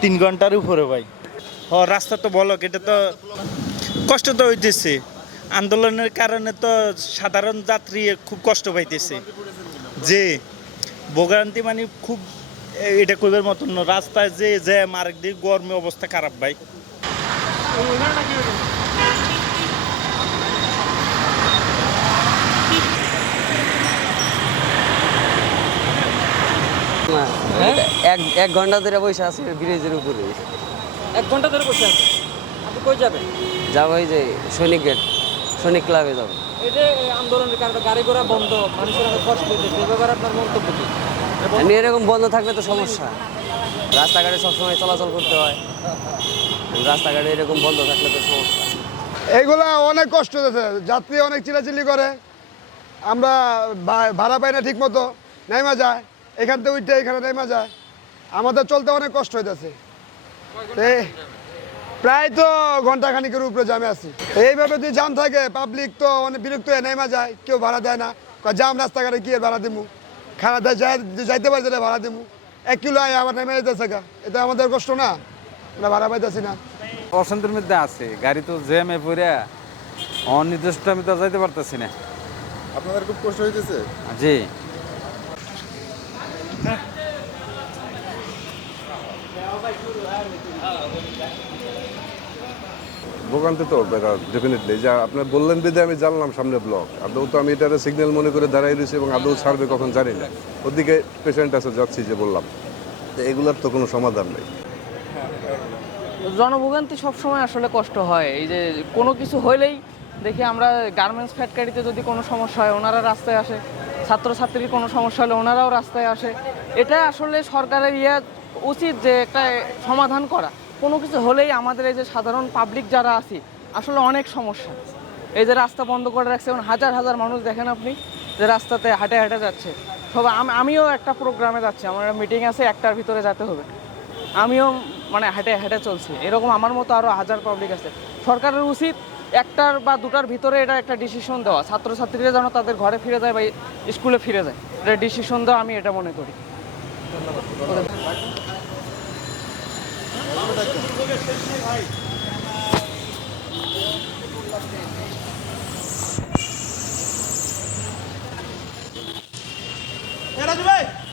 তিন ঘণ্টার উপরে ভাই। ও রাস্তা তো বলো এটা তো কষ্ট তো হইতেছে। আন্দোলনের কারণে তো সাধারণ যাত্রী খুব কষ্ট পাইতেছে। যে ভোগান্তি মানে খুব এটা কইবার মতন রাস্তায় যে যে আরেক দিক গরমে অবস্থা খারাপ ভাই। এক এক ঘণ্টা ধরে বসে আছি ব্রিজের উপরে। এক ঘণ্টা ধরে বসে আছেন আপনি কই যাবেন? যাব এই যে সৈনিক গেট সৈনিক ক্লাবে যাব। এই যে এই আন্দোলনের কারণে গাড়ি ঘোড়া বন্ধ মানুষের অনেক কষ্ট হইতেছে এ ব্যাপারে আপনার মন্তব্য কি? এমনি এরকম বন্ধ থাকলে তো সমস্যা। রাস্তাঘাটে সবসময় চলাচল করতে হয়। রাস্তাঘাটে এরকম বন্ধ থাকলে তো সমস্যা। এইগুলা অনেক কষ্ট হতেছে যাত্রী অনেক চিলাচিলি করে। আমরা ভাড়া পাই না ঠিক মতো নেমা যায়। এখান থেকে উঠতে এখানে নেমা যায়। আমাদের চলতে অনেক কষ্ট হইতেছে। এই- প্রায় তো ঘণ্টা খানিকের উপরে জামে আছি। এইভাবে যদি জাম থাকে পাবলিক তো অনেক বিরক্ত হয়ে নেমা যায় কেউ ভাড়া দেয় না। জাম রাস্তাঘাটে কি ভাড়া দিমু। খানা দেয় যায় যাইতে পারি তাহলে ভাড়া দিমু। এক কিলো আয় আবার নেমে যেতেছে গা। এটা আমাদের কষ্ট না। আমরা ভাড়া পাইতেছি না। অশান্তির মধ্যে আছে। গাড়ি তো জ্যামে পড়ে অনির্দিষ্ট আমি তো যাইতে পারতেছি না। আপনাদের খুব কষ্ট হইতেছে? জি। ভোগান্তি তো ডেফিনেটলি যা আপনার বললেন বিদে, আমি জানলাম সামনে ব্লক আদৌ তো আমি এটারে সিগন্যাল মনে করে দাঁড়াই রয়েছি এবং আদৌ ছাড়বে কখন জানি না। ওদিকে পেশেন্ট আছে, যাচ্ছি যে বললাম। তো এগুলার তো কোনো সমাধান নেই। জনভোগান্তি সবসময় আসলে কষ্ট হয়। এই যে কোনো কিছু হইলেই দেখি আমরা গার্মেন্টস ফ্যাক্টরিতে যদি কোনো সমস্যা হয়, ওনারা রাস্তায় আসে। ছাত্রছাত্রীর কোনো সমস্যা হলে ওনারাও রাস্তায় আসে। এটা আসলে সরকারের ইয়ে উচিত যে একটা সমাধান করা। কোনো কিছু হলেই আমাদের এই যে সাধারণ পাবলিক যারা আছি, আসলে অনেক সমস্যা। এই যে রাস্তা বন্ধ করে রাখছে, এখন হাজার হাজার মানুষ দেখেন আপনি যে রাস্তাতে হাঁটে হাঁটে যাচ্ছে। আম- আমিও একটা প্রোগ্রামে যাচ্ছি, আমার একটা মিটিং আছে, একটার ভিতরে যেতে হবে। আমিও মানে হেঁটে হেঁটে চলছি, এরকম আমার মতো আরও হাজার পাবলিক আছে। সরকারের উচিত একটার বা দুটার ভিতরে এটা একটা ডিসিশন দেওয়া। ছাত্রছাত্রীরা যেন তাদের ঘরে ফিরে যায় বা স্কুলে ফিরে যায়, এটা ডিসিশন দেওয়া আমি এটা মনে করি। এমন